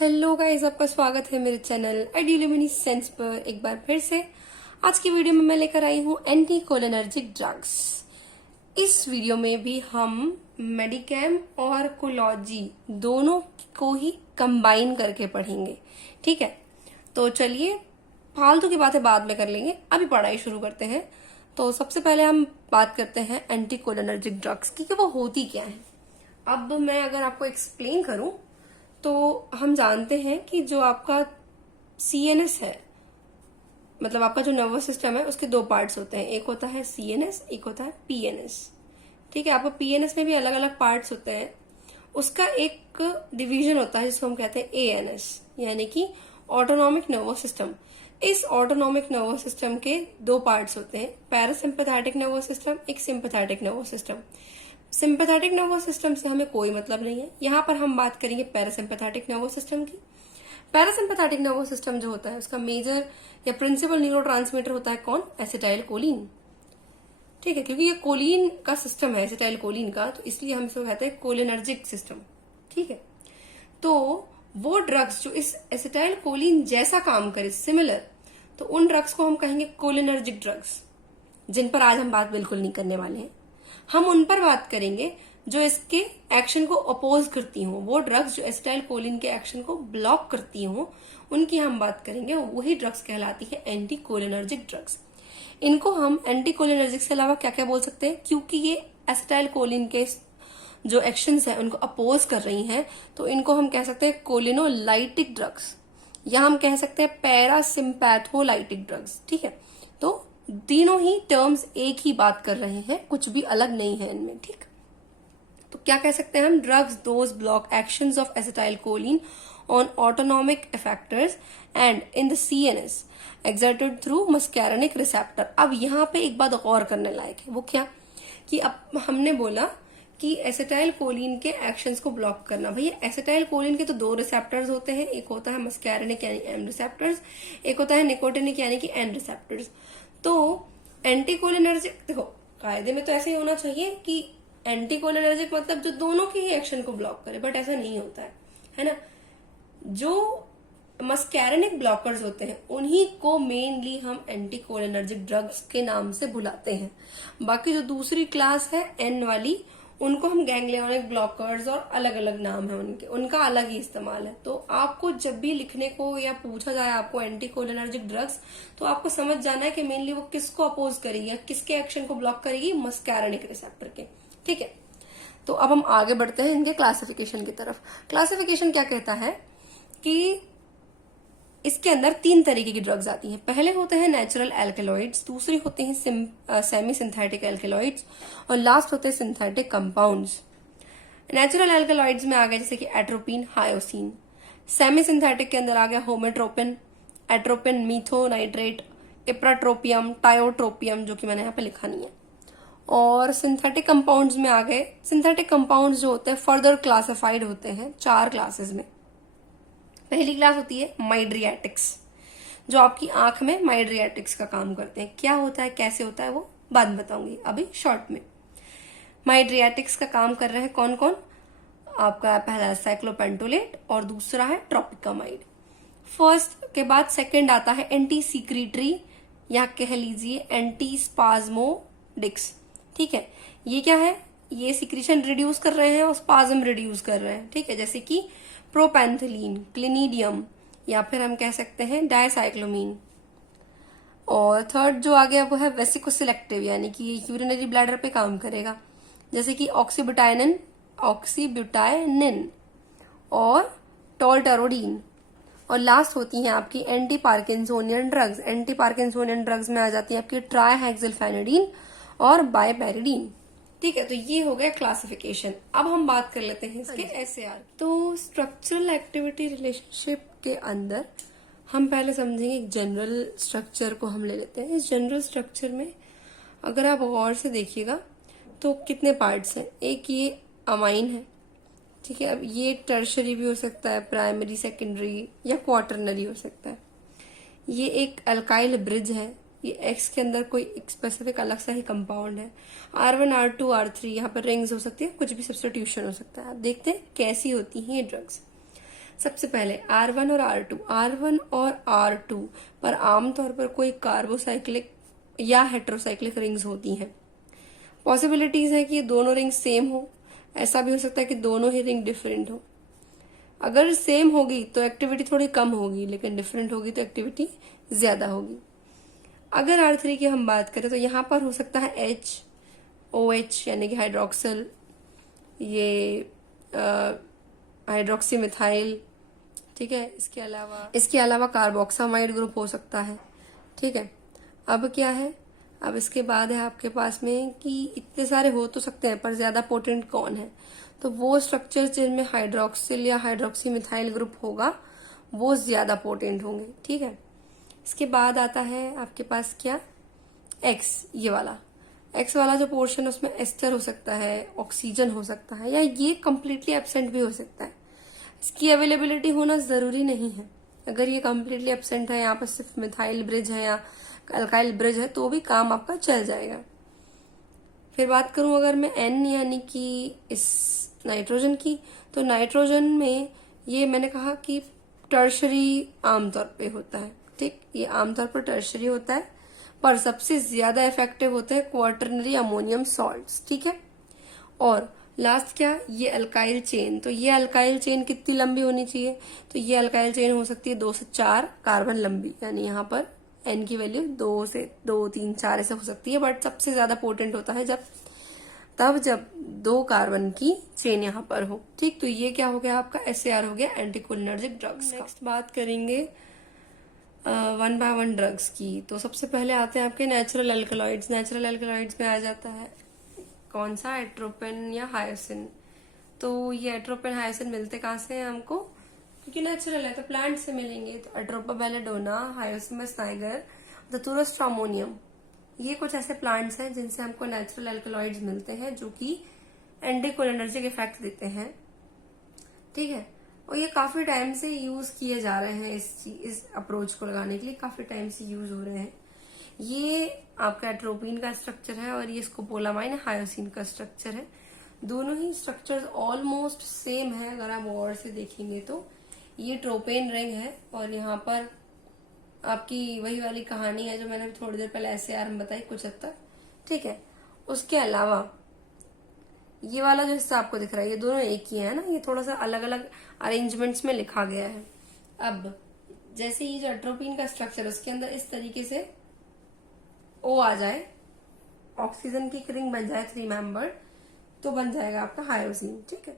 Hello guys, आपका स्वागत है मेरे चैनल आइडियोल्यूमिनेसेंस पर एक बार फिर से। आज की वीडियो में मैं लेकर आई हूँ एंटी कोलिनर्जिक ड्रग्स। इस वीडियो में भी हम मेडिकेम और कोलॉजी दोनों को ही कंबाइन करके पढ़ेंगे, ठीक है। तो चलिए, फालतू की बातें बाद में कर लेंगे, अभी पढ़ाई शुरू करते हैं। तो सबसे पहले हम बात करते हैं एंटी कोलिनर्जिक ड्रग्स की कि वो होती क्या है। अब मैं अगर आपको एक्सप्लेन करूं तो हम जानते हैं कि जो आपका सीएनएस है, मतलब आपका जो नर्वस सिस्टम है, उसके दो पार्ट्स होते हैं। एक होता है सीएनएस, एक होता है पीएनएस, ठीक है। आपका पीएनएस में भी अलग अलग पार्ट्स होते हैं। उसका एक डिवीजन होता है जिसको हम कहते हैं एएनएस, यानी कि ऑटोनॉमिक नर्वस सिस्टम। इस ऑटोनॉमिक नर्वस सिस्टम के दो पार्ट्स होते हैं, पैरासिम्पैथेटिक नर्वस सिस्टम, एक sympathetic nervous system. Sympathetic nervous system से हमें कोई मतलब नहीं है। यहाँ पर हम बात करेंगे पैरासिम्पैथेटिक नर्वस सिस्टम की। पैरासिम्पैथेटिक नर्वस सिस्टम जो होता है, उसका मेजर या प्रिंसिपल न्यूरोट्रांसमीटर होता है कौन? एसिटाइल कोलिन, ठीक है। क्योंकि ये कोलिन का सिस्टम है, एसिटाइल कोलिन का, तो इसलिए हम इसको कहते हैं कोलिनर्जिक सिस्टम, ठीक है। तो वो ड्रग्स जो इस एसिटाइल कोलिन जैसा काम करे, सिमिलर, तो उन ड्रग्स को हम कहेंगे कोलिनर्जिक ड्रग्स, जिन पर आज हम बात बिल्कुल नहीं करने वाले हैं। हम उन पर बात करेंगे जो इसके एक्शन को अपोज करती हों। वो ड्रग्स जो एसिटाइल कोलिन के एक्शन को ब्लॉक करती हों, उनकी हम बात करेंगे। वही ड्रग्स कहलाती है एंटी कोलिनर्जिक ड्रग्स। इनको हम एंटी कोलिनर्जिक से अलावा क्या क्या बोल सकते हैं? क्योंकि ये एसिटाइल कोलिन के जो एक्शंस है उनको अपोज कर रही हैं, तो इनको हम कह सकते हैं कोलिनोलाइटिक ड्रग्स, या हम कह सकते हैं पैरासिम्पैथोलाइटिक ड्रग्स, ठीक है। तो तीनों ही टर्म्स एक ही बात कर रहे हैं, कुछ भी अलग नहीं है इनमें, ठीक। तो क्या कह सकते हैं हम? Drugs those block actions of acetyl choline on autonomic effectors and in the CNS exerted through muscarinic receptor. अब यहाँ पे एक बात गौर करने लायक है, वो क्या कि अब हमने बोला कि एसिटाइल कोलिन के एक्शंस को ब्लॉक करना। भैया, एसिटाइल कोलिन के तो दो रिसेप्टर्स होते हैं, एक होता है मस्कैरेनिक यानी एम रिसेप्टर्स, एक होता है निकोटिनिक यानी कि एन रिसेप्टर्स। तो एंटीकोलिनर्जिक, देखो कायदे में तो ऐसे ही होना चाहिए कि एंटीकोलिनर्जिक मतलब जो दोनों के ही एक्शन को ब्लॉक करे, बट ऐसा नहीं होता है ना। जो मस्कैरेनिक ब्लॉकर्स होते हैं उन्हीं को मेनली हम एंटीकोलिनर्जिक ड्रग्स के नाम से बुलाते हैं। बाकी जो दूसरी क्लास है एन वाली, उनको हम गैंग्लियोनिक ब्लॉकर्स, और अलग अलग नाम है उनके, उनका अलग ही इस्तेमाल है। तो आपको जब भी लिखने को या पूछा जाए आपको एंटीकोलिनर्जिक ड्रग्स, तो आपको समझ जाना है कि मेनली वो किसको अपोज करेगी या किसके एक्शन को ब्लॉक करेगी? मस्कैरेनिक रिसेप्टर के, ठीक है। तो अब हम आगे बढ़ते हैं इनके क्लासिफिकेशन की तरफ। क्लासिफिकेशन क्या कहता है कि इसके अंदर तीन तरीके की ड्रग्स आती हैं। पहले होते हैं नेचुरल एल्केलॉइड्स, दूसरी होते हैं सेमी सिंथेटिक एल्केलॉइड्स, और लास्ट होते हैं सिंथेटिक कंपाउंड्स। नेचुरल एल्केलॉइड्स में आ गए जैसे कि एट्रोपिन, हायोसिन। सेमी सिंथेटिक के अंदर आ गया होमेट्रोपिन, एट्रोपिन, मीथोनाइट्रेट, इप्राट्रोपियम, टायोट्रोपियम, जो कि मैंने यहाँ पे लिखा नहीं है। और सिंथेटिक कंपाउंड्स में आ गए, सिंथेटिक कंपाउंड्स जो होते हैं फर्दर क्लासिफाइड होते हैं चार क्लासेस में। पहली क्लास होती है माइड्रियाटिक्स, जो आपकी आंख में माइड्रियाटिक्स का काम करते हैं। क्या होता है, कैसे होता है, वो बाद में बताऊंगी, अभी शॉर्ट में। माइड्रियाटिक्स का काम कर रहे हैं कौन कौन? आपका पहला साइक्लोपेंटोलेट और दूसरा है ट्रोपिकामाइड। फर्स्ट के बाद सेकंड आता है एंटी सीक्रेटरी, या कह लीजिए एंटी स्पाज्मोडिक्स, ठीक है। ये क्या है? ये सिक्रीशन रिड्यूस कर रहे हैं और स्पाज्म रिड्यूस कर रहे हैं, ठीक है। जैसे कि प्रोपेंथिलीन, क्लिनीडियम, या फिर हम कह सकते हैं डायसाइक्लोमीन। और थर्ड जो आ गया वो है वेसिकोसिलेक्टिव, यानी कि ये यूरिनरी ब्लैडर पे काम करेगा, जैसे कि ऑक्सीब्यूटाइनिन और टोल्टरोडीन। और लास्ट होती हैं आपकी anti parkinsonian drugs. Anti parkinsonian drugs में आ जाती है आपकी ट्राइहेक्सिलफेनिडीन और बाइपेरिडीन, ठीक है। तो ये हो गया क्लासिफिकेशन। अब हम बात कर लेते हैं इसके एसएआर। तो स्ट्रक्चरल एक्टिविटी रिलेशनशिप के अंदर हम पहले समझेंगे एक जनरल स्ट्रक्चर को हम ले लेते हैं। इस जनरल स्ट्रक्चर में अगर आप गौर से देखिएगा तो कितने पार्ट्स हैं। एक ये अमाइन है, ठीक है। अब ये टर्शरी भी हो सकता है, प्राइमरी, सेकेंडरी या क्वार्टरनरी हो सकता है। ये एक अल्काइल ब्रिज है, ये एक्स के अंदर कोई एक स्पेसिफिक अलग सा ही कंपाउंड है। R1, R2, R3, यहाँ पर रिंग्स हो सकती है, कुछ भी सब्स्टिट्यूशन हो सकता है। आप देखते हैं कैसी होती हैं ये ड्रग्स। सबसे पहले R1 और R2, R1 और R2 पर आमतौर पर कोई कार्बोसाइक्लिक या हेट्रोसाइक्लिक रिंग्स होती हैं। पॉसिबिलिटीज है कि ये दोनों रिंग सेम हो, ऐसा भी हो सकता है कि दोनों ही रिंग डिफरेंट हो। अगर सेम होगी तो एक्टिविटी थोड़ी कम होगी, लेकिन डिफरेंट होगी तो एक्टिविटी ज्यादा होगी। अगर R3 की हम बात करें तो यहाँ पर हो सकता है OH यानी कि हाइड्रोक्सिल, ये हाइड्रोक्सी मिथाइल, ठीक है। इसके अलावा कार्बोक्सामाइड ग्रुप हो सकता है, ठीक है। अब क्या है, अब इसके बाद है आपके पास में कि इतने सारे हो तो सकते हैं पर ज्यादा पोटेंट कौन है, तो वो स्ट्रक्चर जिनमें हाइड्रोक्सिल या हाइड्रोक्सी मिथाइल ग्रुप होगा वो ज्यादा पोटेंट होंगे, ठीक है। इसके बाद आता है आपके पास क्या, एक्स, ये वाला एक्स वाला जो पोर्शन उसमें एस्टर हो सकता है, ऑक्सीजन हो सकता है, या ये कंप्लीटली एब्सेंट भी हो सकता है। इसकी अवेलेबिलिटी होना जरूरी नहीं है। अगर ये कंप्लीटली एब्सेंट है, यहाँ पर सिर्फ मिथाइल ब्रिज है या अल्काइल ब्रिज है तो भी काम आपका चल जाएगा। फिर बात करूं अगर मैं N यानी कि इस नाइट्रोजन की, तो नाइट्रोजन में ये मैंने कहा कि टर्शरी आमतौर पे होता है, ठीक, ये आमतौर पर टर्शरी होता है, पर सबसे ज्यादा इफेक्टिव होते हैं क्वार्टरनरी अमोनियम सॉल्ट्स, ठीक है। और लास्ट क्या, ये अल्काइल चेन, तो ये अल्काइल चेन कितनी लंबी होनी चाहिए, तो ये अल्काइल चेन हो सकती है 2 से 4 कार्बन लंबी, यानी यहाँ पर N की वैल्यू 2 से 2, 3, 4 ऐसे हो सकती है, बट सबसे ज्यादा पोटेंट होता है जब 2 कार्बन की चेन यहाँ पर हो, ठीक। तो ये क्या हो गया आपका, SAR हो गया, एंटीकोलिनर्जिक ड्रग्स। नेक्स्ट बात करेंगे वन बाय वन ड्रग्स की। तो सबसे पहले आते हैं आपके नेचुरल एल्कलॉइड्स। नेचुरल एल्कलॉइड्स में आ जाता है कौन सा, एट्रोपिन या हायोसिन। तो ये एट्रोपिन हायोसिन मिलते कहाँ से हैं हमको, क्योंकि नेचुरल है तो प्लांट से मिलेंगे। तो एट्रोपा बेलेडोना, हायोसिमस नाइगर, धतूरा स्ट्रामोनियम, ये कुछ ऐसे प्लांट्स हैं जिनसे हमको नेचुरल एल्कलॉइड्स मिलते हैं जो कि एंटीकोलिनर्जिक इफेक्ट देते हैं, ठीक है। और ये काफी टाइम से यूज किए जा रहे हैं, इस अप्रोच को लगाने के लिए काफी टाइम से यूज हो रहे हैं। ये आपका एट्रोपिन का स्ट्रक्चर है और ये स्कोपोलामाइन हायोसिन का स्ट्रक्चर है। दोनों ही स्ट्रक्चर्स ऑलमोस्ट सेम है अगर आप गौर से देखेंगे तो। ये ट्रोपेन रिंग है और यहाँ पर आपकी वही वाली कहानी है जो मैंने थोड़ी देर पहले SAR में बताई कुछ हद तक, ठीक है। उसके अलावा ये वाला जो हिस्सा आपको दिख रहा है ये दोनों एक ही है ना, ये थोड़ा सा अलग अलग अरेंजमेंट्स में लिखा गया है। अब जैसे ये जो एट्रोपिन का स्ट्रक्चर उसके अंदर इस तरीके से O आ जाए, ऑक्सीजन की रिंग बन जाए 3 मेंबर, तो बन जाएगा आपका हायोसिन, ठीक है।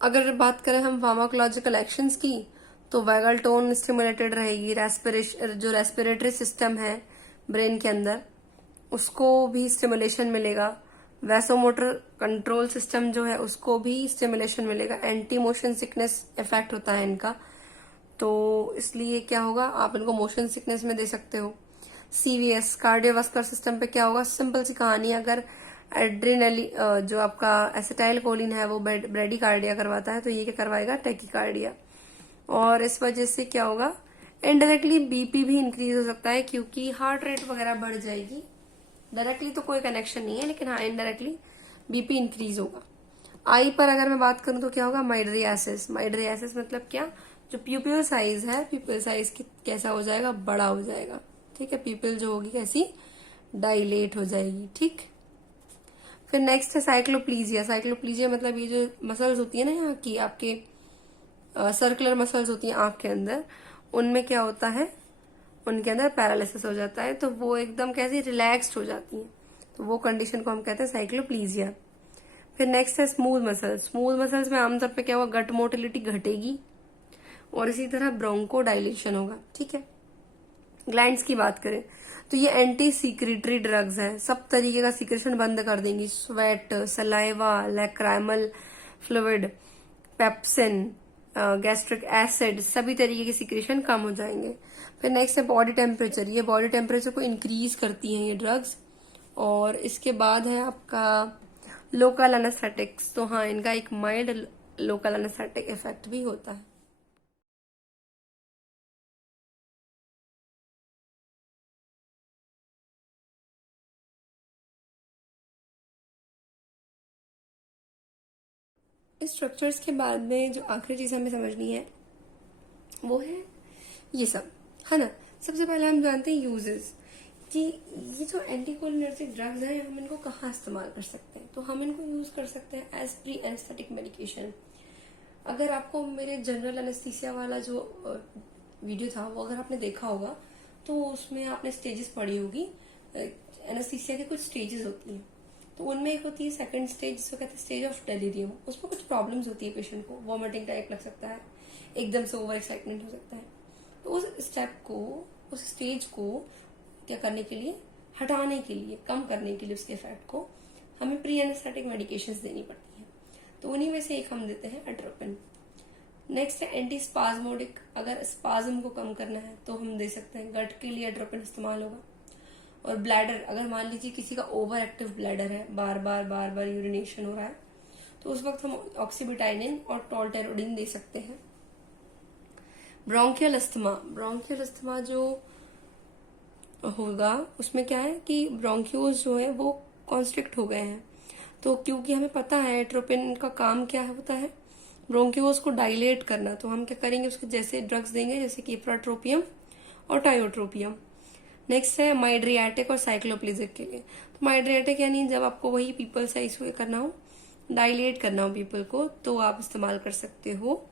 अगर बात करें हम फार्माकोलॉजिकल एक्शंस की, तो वैगल टोन स्टिमुलेटेड रहेगी, जो रेस्पिरेटरी सिस्टम है ब्रेन के अंदर उसको भी स्टिमुलेशन मिलेगा, वैसोमोटर कंट्रोल सिस्टम जो है उसको भी स्टिमुलेशन मिलेगा। एंटी मोशन सिकनेस इफेक्ट होता है इनका, तो इसलिए क्या होगा, आप इनको मोशन सिकनेस में दे सकते हो। CVS कार्डियोवास्कुलर सिस्टम पे क्या होगा, सिंपल सी कहानी, अगर एड्रेनली जो आपका एसिटाइल कोलिन है वो ब्रेडिकार्डिया करवाता है तो ये क्या करवाएगा, टेकिकार्डिया। और इस वजह से क्या होगा, इनडायरेक्टली BP भी इंक्रीज हो सकता है क्योंकि हार्ट रेट वगैरह बढ़ जाएगी। डायरेक्टली तो कोई कनेक्शन नहीं है, लेकिन हाँ इनडायरेक्टली BP इंक्रीज होगा। आई पर अगर मैं बात करूं तो क्या होगा, माइड्रियासिस। माइड्रियासिस मतलब क्या, जो प्यूपिल साइज है, प्यूपिल साइज कैसा हो जाएगा, बड़ा हो जाएगा, ठीक है। प्यूपिल जो होगी कैसी, डाइलेट हो जाएगी, ठीक। फिर नेक्स्ट है साइक्लोप्लीजिया। साइक्लोप्लीजिया मतलब ये जो मसल्स होती है ना यहाँ की, आपके सर्कुलर मसल्स होती हैं आंख के अंदर, उनमें क्या होता है, उनके अंदर पैरालिसिस हो जाता है, तो वो एकदम कैसी रिलैक्स्ड हो जाती हैं, तो वो कंडीशन को हम कहते हैं साइक्लोप्लीजिया। फिर नेक्स्ट है स्मूथ मसल्स। स्मूथ मसल्स में आमतौर पे क्या होगा, गट मोटिलिटी घटेगी और इसी तरह ब्रोंको डायलेशन होगा, ठीक है। ग्लैंड्स की बात करें तो ये एंटी सीक्रेटरी ड्रग्स है, सब तरीके का सीक्रेशन बंद कर देंगी। Sweat, saliva, lacrimal fluid, pepsin, gastric acid, सभी तरीके के सीक्रेशन कम हो जाएंगे। फिर नेक्स्ट है बॉडी टेम्परेचर। ये बॉडी टेम्परेचर को इंक्रीज करती हैं ये ड्रग्स। और इसके बाद है आपका लोकल एनेस्थेटिक्स। तो हाँ, इनका एक माइल्ड लोकल एनेस्थेटिक इफेक्ट भी होता है। इस स्ट्रक्चर्स के बाद में जो आखिरी चीज हमें समझनी है वो है ये सब, है ना। सबसे पहले हम जानते हैं यूजेस, कि ये जो एंटीकोलिनर्जिक ड्रग्स हैं हम इनको कहाँ इस्तेमाल कर सकते हैं। तो हम इनको यूज कर सकते हैं एज प्री एनेस्थेटिक मेडिकेशन। अगर आपको मेरे जनरल एनेस्थीसिया वाला जो वीडियो था वो अगर आपने देखा होगा तो उसमें आपने स्टेजेस पढ़ी होगी। एनेस्थीसिया के कुछ स्टेजेस होती हैं, तो उनमें एक होती है सेकंड स्टेज, जिसको कहते हैं स्टेज ऑफ डेलीरियम। उसमें कुछ प्रॉब्लम्स होती है, पेशेंट को वॉमिटिंग टाइप लग सकता है, एकदम से ओवर एक्साइटमेंट हो सकता है। तो उस स्टेप को, उस स्टेज को क्या करने के लिए, हटाने के लिए, कम करने के लिए उसके इफेक्ट को हमें प्री एनेस्थेटिक मेडिकेशंस देनी पड़ती है। तो उन्हीं में से एक हम देते हैं एट्रोपिन। नेक्स्ट है एंटी स्पाज्मोडिक। अगर स्पाज्म को कम करना है तो हम दे सकते हैं, गट के लिए एट्रोपिन इस्तेमाल होगा। और ब्लैडर, अगर मान लीजिए किसी का ओवर एक्टिव ब्लैडर है, बार बार यूरिनेशन हो रहा है, तो उस वक्त हम ऑक्सीबिटाइनिन और टॉल्टेरोडिन दे सकते हैं। ब्रोंकियल अस्थमा, ब्रोंकियल अस्थमा जो होगा उसमें क्या है कि ब्रोंक्यूल्स जो है वो कॉन्स्ट्रिक्ट हो गए हैं। तो क्योंकि हमें पता है एट्रोपिन का काम क्या होता है, ब्रोंक्यूल्स को डायलेट करना, तो हम क्या करेंगे, उसके जैसे ड्रग्स देंगे जैसे कि इप्राट्रोपियम और टायोट्रोपियम। नेक्स्ट है माइड्रियाटिक और साइक्लोप्लिजिक के लिए। तो माइड्रियाटिक यानी जब आपको वही पीपल साइज को करना हो, डायलेट करना हो पीपल को, तो आप इस्तेमाल कर सकते हो।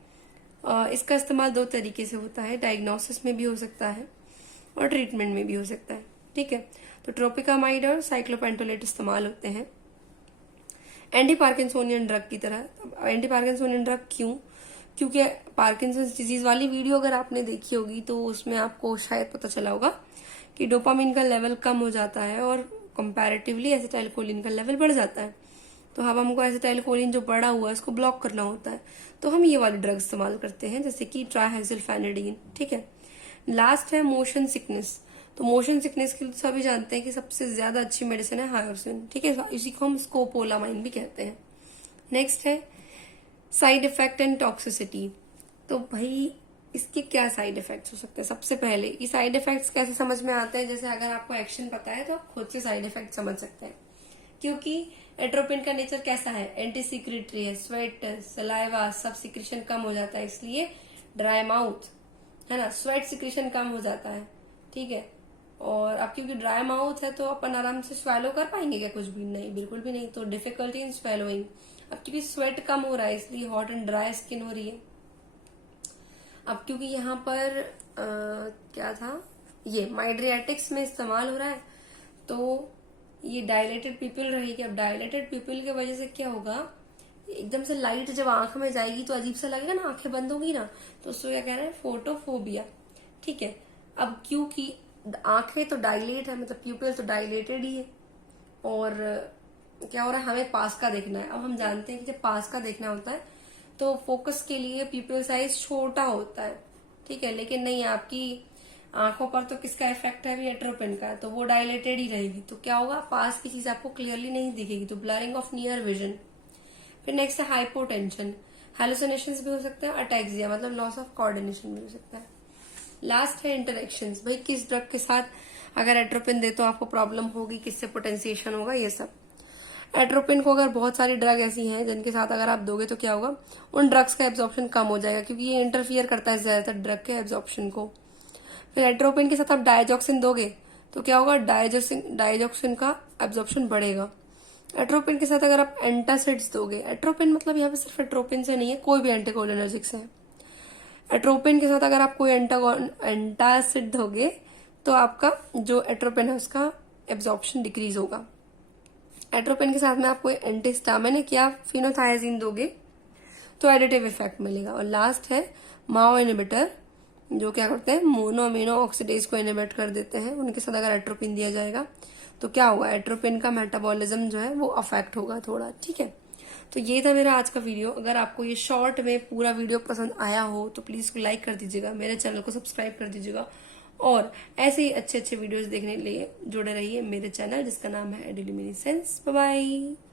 इसका इस्तेमाल दो तरीके से होता है, डायग्नोसिस में भी हो सकता है और ट्रीटमेंट में भी हो सकता है, ठीक है। तो ट्रोपिकामाइड और साइक्लोपेंटोलेट इस्तेमाल होते हैं एंटी पार्किंसोनियन ड्रग की तरह। एंटी पार्किंसोनियन ड्रग क्यों? क्योंकि पार्किंसंस डिजीज वाली वीडियो अगर आपने देखी होगी तो उसमें आपको शायद पता चला होगा कि डोपामिन का लेवल कम हो जाता है और कंपैरेटिवली एसिटाइलकोलिन का लेवल बढ़ जाता है। तो अब हमको एसिटाइलकोलिन जो बढ़ा हुआ है उसको ब्लॉक करना होता है, तो हम ये वाली ड्रग इस्तेमाल करते हैं जैसे कि ट्राइहेक्सिलफेनिडीन, ठीक है। लास्ट है मोशन सिकनेस। तो मोशन सिकनेस के लिए सभी जानते हैं कि सबसे ज्यादा अच्छी मेडिसिन है हायोसिन, ठीक है। इसी को हम स्कोपोलामाइन भी कहते हैं। नेक्स्ट है साइड इफेक्ट एंड टॉक्सिसिटी। तो भाई इसके क्या साइड इफेक्ट्स हो सकते हैं? सबसे पहले ये साइड इफेक्ट्स कैसे समझ में आते हैं, जैसे अगर आपको एक्शन पता है तो आप खुद से साइड इफेक्ट समझ सकते हैं। क्योंकि एट्रोपिन का नेचर कैसा है, एंटी सिक्रेटरी है, स्वेट, सलाइवा, सब सिक्रेशन कम हो जाता है, इसलिए ड्राई माउथ, है ना, स्वेट सिक्रेशन कम हो जाता है, ठीक है। और अब क्योंकि ड्राई माउथ है तो अपन आराम से स्वेलो कर पाएंगे क्या? कुछ भी नहीं, बिल्कुल भी नहीं। तो डिफिकल्टी इन स्वेलोइंग। अब क्योंकि स्वेट कम हो रहा है इसलिए हॉट एंड ड्राई स्किन हो रही है। अब क्योंकि यहाँ पर क्या था, ये माइड्रियाटिक्स में इस्तेमाल हो रहा है, तो ये डायलेटेड पिपिल रहेगी। अब डायलेटेड पिपिल की वजह से क्या होगा, एकदम से लाइट जब आंख में जाएगी तो अजीब सा लगेगा ना, आंखें बंद होगी ना, तो उसको क्या कह रहे हैं, फोटोफोबिया, ठीक है। अब क्योंकि आंखें तो डायलेट है, मतलब प्यूपिल तो डायलेटेड ही है, और क्या हो रहा है, हमें पास का देखना है। अब हम जानते हैं कि जब पास का देखना होता है तो फोकस के लिए प्यूपिल साइज छोटा होता है, ठीक है। लेकिन नहीं, आपकी आंखों पर तो किसका इफेक्ट है, भी एट्रोपिन का, तो वो डायलेटेड ही रहेगी, तो क्या होगा, पास की चीज आपको क्लियरली नहीं दिखेगी, तो ब्लरिंग ऑफ नियर विजन। फिर नेक्स्ट है हाइपोटेंशन, हेलुसिनेशंस भी हो सकते हैं, अटैक्सिया मतलब लॉस ऑफ कोऑर्डिनेशन भी हो सकता है। लास्ट है इंटरेक्शंस, भाई किस ड्रग के साथ अगर एट्रोपिन दे तो आपको प्रॉब्लम होगी, किससे पोटेंशिएशन होगा, ये सब। एट्रोपिन को अगर बहुत सारी ड्रग ऐसी हैं जिनके साथ अगर आप दोगे तो क्या होगा, उन ड्रग्स का एब्जॉर्प्शन कम हो जाएगा, क्योंकि ये इंटरफियर करता है ज्यादातर ड्रग के एब्जॉर्प्शन को। फिर एट्रोपिन के साथ आप डायजॉक्सिन दोगे तो क्या होगा, डायजॉक्सिन का एब्जॉर्प्शन बढ़ेगा। एट्रोपिन के साथ अगर आप एंटासिड्स दोगे, एट्रोपिन मतलब यहाँ पे सिर्फ एट्रोपिन से नहीं है, कोई भी एंटीकोलिनर्जिक से है। एट्रोपिन के साथ अगर आप कोई एंटासिड दोगे तो आपका जो एट्रोपिन है उसका एब्जॉर्प्शन डिक्रीज होगा। एट्रोपिन के साथ में आप कोई एंटीहिस्टामिनिक या फिनोथायाजीन दोगे तो एडिटिव इफेक्ट मिलेगा। और लास्ट है माओ इनहिबिटर, जो क्या करते हैं, मोनो अमीनो ऑक्सीडेज को इनहिबिट कर देते हैं। उनके साथ अगर एट्रोपिन दिया जाएगा तो क्या होगा, एट्रोपिन का मेटाबॉलिज्म जो है वो अफेक्ट होगा थोड़ा, ठीक है। तो ये था मेरा आज का वीडियो। अगर आपको ये शॉर्ट में पूरा वीडियो पसंद आया हो तो प्लीज लाइक कर दीजिएगा, मेरे चैनल को सब्सक्राइब कर दीजिएगा, और ऐसे ही अच्छे अच्छे वीडियोस देखने के लिए जुड़े रहिए मेरे चैनल जिसका नाम है एडुल्यूमिनेसेंस। Bye bye.